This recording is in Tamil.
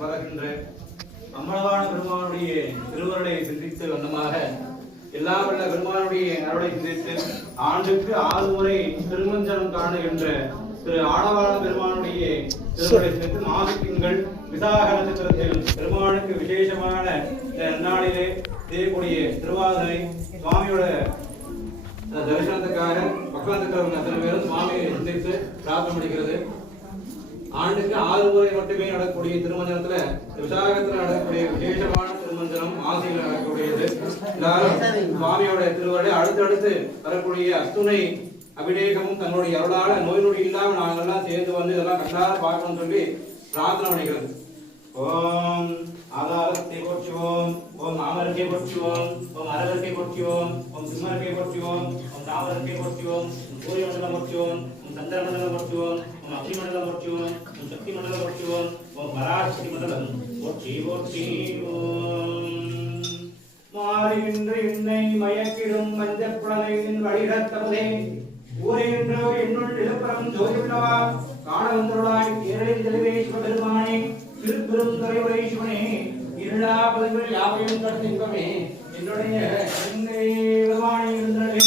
பறக்கின்ற அம்மளவான பெருமானுடைய திருவருளை சிந்தித்து வண்ணமாக எல்லா வல்ல பெருமானுடைய அருளை சிந்தித்து ஆண்டுக்கு 6 முறை திருமஞ்சனம் காணுகின்ற திரு ஆடவாள பெருமானுடைய திருவருளை சிந்தித்து மாசி திங்கள் விசாக நட்சத்திரத்தில் பெருமானுக்கு விசேஷமான நாளிலே செய்யக்கூடிய திருவாதிரை சுவாமியோட தரிசனத்துக்காக பக்தர்கள் அத்தனை பேரும் சுவாமியை சிந்தித்து பிரார்த்தனை பண்ணிக்கிறது. ஆண்டுக்கு 6 முறை மட்டுமே நடக்கக்கூடிய திருமஞ்சனத்துல விசாகத்துல நடக்கக்கூடிய விசேஷமான திருமஞ்சனம் ஆசையில் நடக்கக்கூடியது. எல்லாரும் சுவாமியோட திருவருளை அடுத்தடுத்து வரக்கூடிய அத்துணை அபிஷேகமும் தன்னுடைய அருளால நோய் நொடி இல்லாம நாங்கெல்லாம் சேர்ந்து வந்து இதெல்லாம் கண்டார பார்க்கணும்னு சொல்லி பிரார்த்தனை பண்ணிக்கிறது. ஓம் ஆதாரத்தை போற்றுவோம், ஓம் ஆமரத்தை போற்றுவோம், ஓம் அரகத்தை போற்றுவோம், ஓம் சிம்மரத்தை போற்றுவோம், ஓம் தாமரத்தை போற்றுவோம், சூரிய மண்டலம் போற்றுவோம், ஓம் சந்திர மண்டலம் போற்றுவோம், ஓம் அக்னி மண்டலம் போற்றுவோம், ஓம் சக்தி மண்டலம் போற்றுவோம், ஓம் பராசக்தி மண்டலம் போற்றி போற்றி. ஓம் மாறுகின்ற எண்ணெய் மயக்கிடும் மஞ்சப்புடலையின் வழிகத்தமுதே ஊரேன்றோ என்னுள் இழப்புறம் ஜோதியுள்ளவா காண வந்தருளாய் கேரளின் தெளிவேஸ்வர பெருமானே திருப்பெரும் துறையுரை சிவனே இருளா பதிவுகள் யாவையும் கடந்து இன்பமே என்னுடைய பெருமானே இருந்தனே